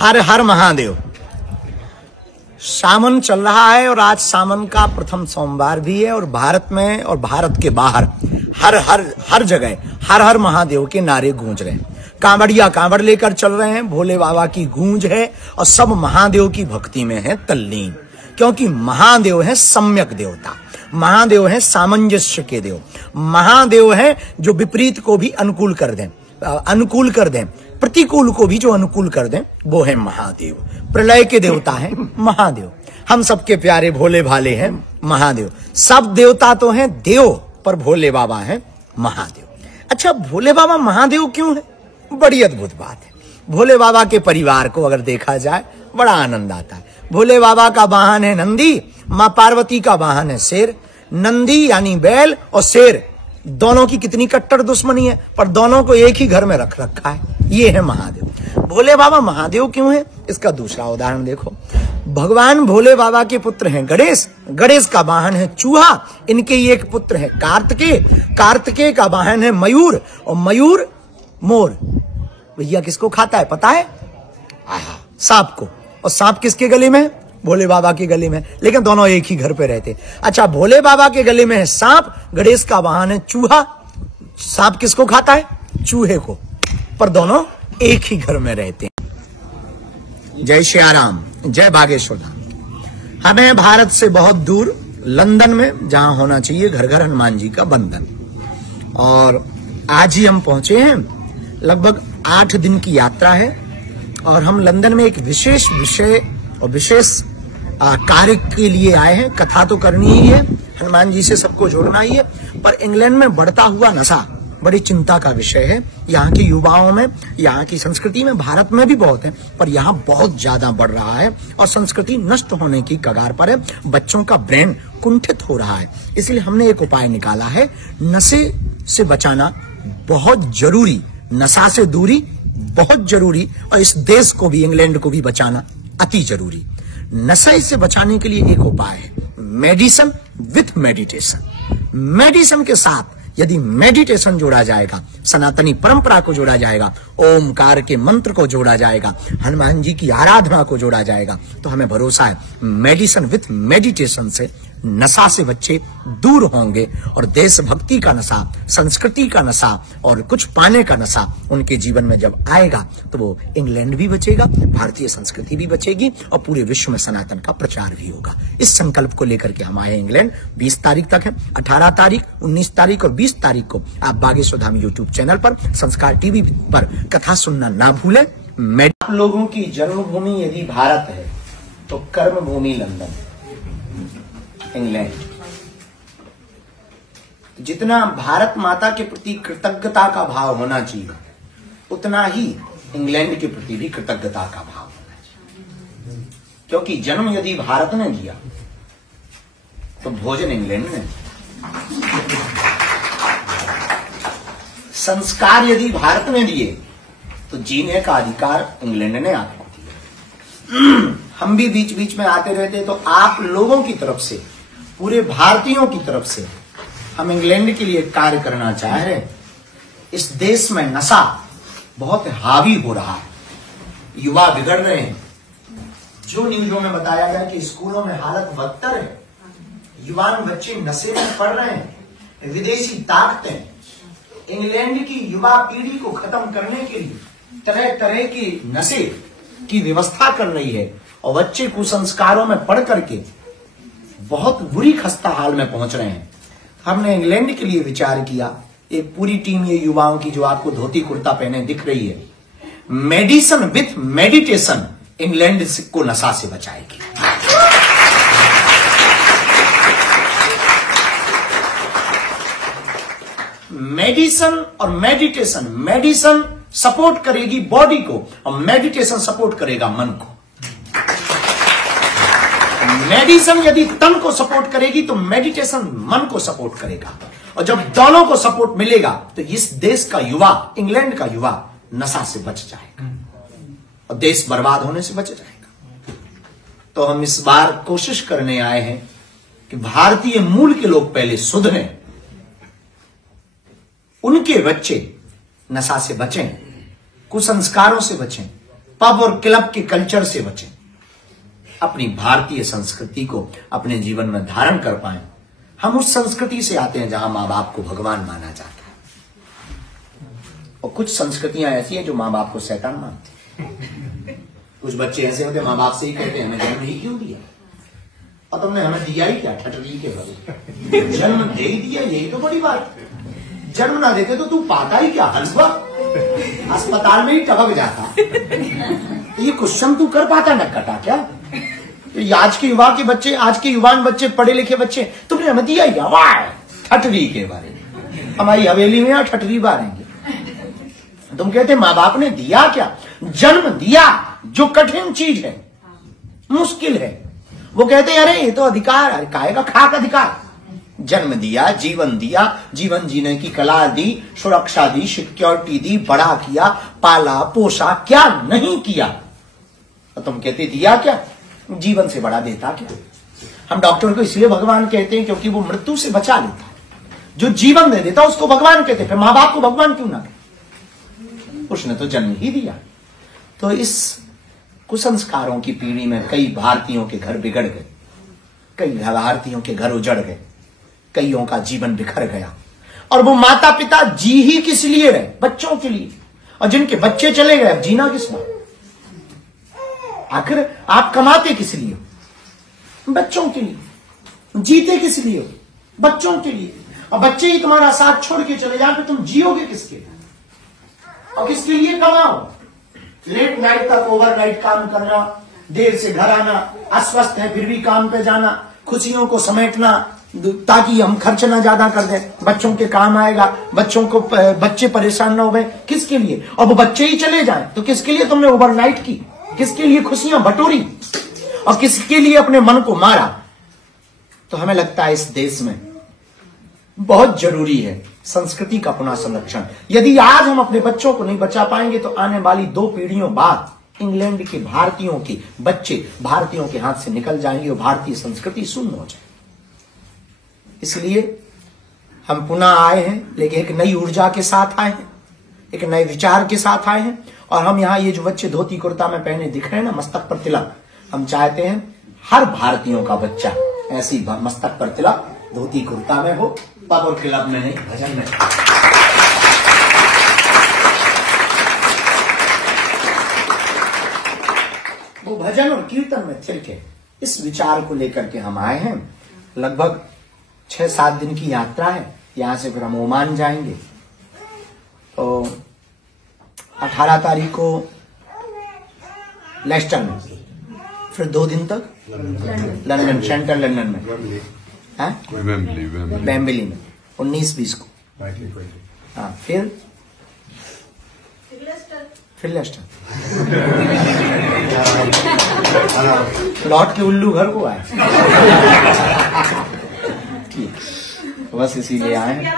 हर हर महादेव। सावन चल रहा है और आज सावन का प्रथम सोमवार भी है और भारत में और भारत के बाहर हर जगह हर हर महादेव के नारे गूंज रहे हैं। कांवड़िया कांवड़ लेकर चल रहे हैं, भोले बाबा की गूंज है और सब महादेव की भक्ति में है तल्लीन, क्योंकि महादेव है सम्यक देवता, महादेव है सामंजस्य के देव, महादेव है जो विपरीत को भी अनुकूल कर दें, प्रतिकूल को भी जो अनुकूल कर दें, वो है महादेव। प्रलय के देवता है महादेव, हम सबके प्यारे भोले भाले हैं महादेव। सब देवता तो हैं देव, पर भोले बाबा हैं महादेव। अच्छा, भोले बाबा महादेव क्यों है? बड़ी अद्भुत बात है। भोले बाबा के परिवार को अगर देखा जाए बड़ा आनंद आता है। भोले बाबा का वाहन है नंदी, मां पार्वती का वाहन है शेर। नंदी यानी बैल और शेर दोनों की कितनी कट्टर दुश्मनी है, पर दोनों को एक ही घर में रख रखा है। ये है महादेव। भोले बाबा महादेव क्यों है? इसका दूसरा उदाहरण देखो। भगवान भोले बाबा के पुत्र हैं गणेश, गणेश का वाहन है चूहा। इनके एक पुत्र है कार्तिकेय, कार्तिकेय का वाहन है मयूर और मयूर मोर। भैया किसको खाता है पता है? सांप को। और सांप किसके गले में है? भोले बाबा के गले में, लेकिन दोनों एक ही घर पे रहते। अच्छा, भोले बाबा के गले में है सांप, गणेश का वाहन है चूहा। सांप किसको खाता है? चूहे को, पर दोनों एक ही घर में रहते हैं। जय श्री राम, जय बागेश्वर धाम। हमें भारत से बहुत दूर लंदन में जहां होना चाहिए घर घर हनुमान जी का बंधन, और आज ही हम पहुंचे हैं। लगभग 8 दिन की यात्रा है और हम लंदन में एक विशेष विषय और विशेष कार्य के लिए आए हैं। कथा तो करनी ही है, हनुमान जी से सबको जोड़ना ही है, पर इंग्लैंड में बढ़ता हुआ नशा बड़ी चिंता का विषय है। यहाँ के युवाओं में, यहाँ की संस्कृति में, भारत में भी बहुत है, पर यहाँ बहुत ज्यादा बढ़ रहा है और संस्कृति नष्ट होने की कगार पर है। बच्चों का ब्रेन कुंठित हो रहा है। इसलिए हमने एक उपाय निकाला है, नशे से बचाना बहुत जरूरी, नशा से दूरी बहुत जरूरी, और इस देश को भी, इंग्लैंड को भी बचाना अति जरूरी। नशे से बचाने के लिए एक उपाय है, मेडिसिन विथ मेडिटेशन। मेडिसिन के साथ यदि मेडिटेशन जोड़ा जाएगा, सनातनी परंपरा को जोड़ा जाएगा, ओमकार के मंत्र को जोड़ा जाएगा, हनुमान जी की आराधना को जोड़ा जाएगा, तो हमें भरोसा है मेडिसिन विथ मेडिटेशन से नशा से बच्चे दूर होंगे और देशभक्ति का नशा, संस्कृति का नशा और कुछ पाने का नशा उनके जीवन में जब आएगा तो वो इंग्लैंड भी बचेगा, भारतीय संस्कृति भी बचेगी और पूरे विश्व में सनातन का प्रचार भी होगा। इस संकल्प को लेकर के हम आए इंग्लैंड। 20 तारीख तक है, 18 तारीख, 19 तारीख और 20 तारीख को आप बागेश्वर धाम यूट्यूब चैनल पर, संस्कार टीवी पर कथा सुनना ना भूलें। आप लोगों की जन्मभूमि यदि भारत है तो कर्म भूमि लंदन, इंग्लैंड। जितना भारत माता के प्रति कृतज्ञता का भाव होना चाहिए, उतना ही इंग्लैंड के प्रति भी कृतज्ञता का भाव होना चाहिए, क्योंकि जन्म यदि भारत ने दिया तो भोजन इंग्लैंड ने, संस्कार यदि भारत ने दिए तो जीने का अधिकार इंग्लैंड ने आपको दिया। हम भी बीच बीच में आते रहते, तो आप लोगों की तरफ से, पूरे भारतीयों की तरफ से हम इंग्लैंड के लिए कार्य करना चाह रहे हैं। इस देश में नशा बहुत हावी हो रहा है, युवा बिगड़ रहे हैं। जो न्यूज़ों में बताया गया कि स्कूलों में हालत बदतर है, युवान बच्चे नशे में पड़ रहे हैं, विदेशी ताकतें इंग्लैंड की युवा पीढ़ी को खत्म करने के लिए तरह तरह की नशे की व्यवस्था कर रही है और बच्चे कुसंस्कारों में पढ़ करके बहुत बुरी खस्ता हाल में पहुंच रहे हैं। हमने इंग्लैंड के लिए विचार किया, एक पूरी टीम ये युवाओं की जो आपको धोती कुर्ता पहने दिख रही है, मेडिसिन विथ मेडिटेशन इंग्लैंड को नशा से बचाएगी। मेडिसिन और मेडिटेशन, मेडिसिन सपोर्ट करेगी बॉडी को और मेडिटेशन सपोर्ट करेगा मन को। मेडिसिन यदि तन को सपोर्ट करेगी तो मेडिटेशन मन को सपोर्ट करेगा, और जब दोनों को सपोर्ट मिलेगा तो इस देश का युवा, इंग्लैंड का युवा नशा से बच जाएगा और देश बर्बाद होने से बच जाएगा। तो हम इस बार कोशिश करने आए हैं कि भारतीय मूल के लोग पहले सुधरें, उनके बच्चे नशा से बचें, कुसंस्कारों से बचें, पब और क्लब के कल्चर से बचें, अपनी भारतीय संस्कृति को अपने जीवन में धारण कर पाएं। हम उस संस्कृति से आते हैं जहां माँ बाप को भगवान माना जाता है, और कुछ संस्कृतियां ऐसी हैं जो माँ बाप को शैतान मानती हैं। कुछ बच्चे ऐसे होते हैं माँ बाप से ही कहते हैं हमें जन्म ही क्यों दिया, और तुमने हमें दिया ही क्या, ठटरी के बदले जन्म दे ही दिया, यही तो बड़ी बात। जन्म ना देते तो तू पाता ही क्या, हलवा अस्पताल में ही टपक जाता। तो ये क्वेश्चन तू कर पाता न कटा क्या? तो आज के युवा के बच्चे, आज के युवान बच्चे, पढ़े लिखे बच्चे, तुमने हमें दिया ही क्या, वाह ठटरी के बारे में। हमारी हवेली में ठटरी बारेंगे, तुम कहते माँ बाप ने दिया क्या? जन्म दिया, जो कठिन चीज है, मुश्किल है। वो कहते हैं अरे ये तो अधिकार है, काहे का खाक अधिकार। जन्म दिया, जीवन दिया, जीवन जीने की कला दी, सुरक्षा दी, सिक्योरिटी दी, बड़ा किया, पाला पोसा, क्या नहीं किया। तो तुम कहते दिया क्या? जीवन से बड़ा देता क्या? हम डॉक्टर को इसलिए भगवान कहते हैं क्योंकि वो मृत्यु से बचा लेता है। जो जीवन दे देता उसको भगवान कहते हैं। फिर माँ बाप को भगवान क्यों ना कहते? उसने तो जन्म ही दिया। तो इस कुसंस्कारों की पीढ़ी में कई भारतीयों के घर बिगड़ गए, कई भारतीयों के घर उजड़ गए, कईयों का जीवन बिखर गया। और वो माता पिता जी ही किस लिए रहे? बच्चों के लिए। और जिनके बच्चे चले गए, अब जीना किस बात? आखिर आप कमाते किस लिए हो? बच्चों के लिए। जीते किस लिए हो? बच्चों के लिए। और बच्चे ही तुम्हारा साथ छोड़ के चले जाए तो तुम जियोगे किसके लिए? और किसके लिए कमाओ? लेट नाइट तक ओवरनाइट काम करना, देर से घर आना, अस्वस्थ है फिर भी काम पे जाना, खुशियों को समेटना ताकि हम खर्च ना ज्यादा कर दें, बच्चों के काम आएगा, बच्चों को बच्चे परेशान ना हो गए, किसके लिए? और वो बच्चे ही चले जाएं तो किसके लिए तुमने ओवरनाइट की? किसके लिए खुशियां बटोरी? और किसके लिए अपने मन को मारा? तो हमें लगता है इस देश में बहुत जरूरी है संस्कृति का पुनः संरक्षण। यदि आज हम अपने बच्चों को नहीं बचा पाएंगे तो आने वाली 2 पीढ़ियों बाद इंग्लैंड के भारतीयों के बच्चे भारतीयों के हाथ से निकल जाएंगे और भारतीय संस्कृति शून्य हो जाएगी। इसलिए हम पुनः आए हैं, लेकिन एक नई ऊर्जा के साथ आए हैं, एक नए विचार के साथ आए हैं। और हम यहाँ ये जो बच्चे धोती कुर्ता में पहने दिख रहे हैं ना, मस्तक पर तिलक, हम चाहते हैं हर भारतीयों का बच्चा ऐसी मस्तक पर तिलक धोती कुर्ता में हो, पब और क्लब में नहीं, भजन में। वो भजन और कीर्तन में थिरके। इस विचार को लेकर के हम आए हैं। लगभग 6-7 दिन की यात्रा है। यहां से फिर हम ओमान जाएंगे। तो 18 तारीख को लेस्टर में, फिर 2 दिन तक लंदन, सेंट्रल लंदन में, वेम्बली में 19-20 को। हाँ, फिर लेस्टर लौट के उल्लू घर को आए। ठीक, बस इसीलिए आए।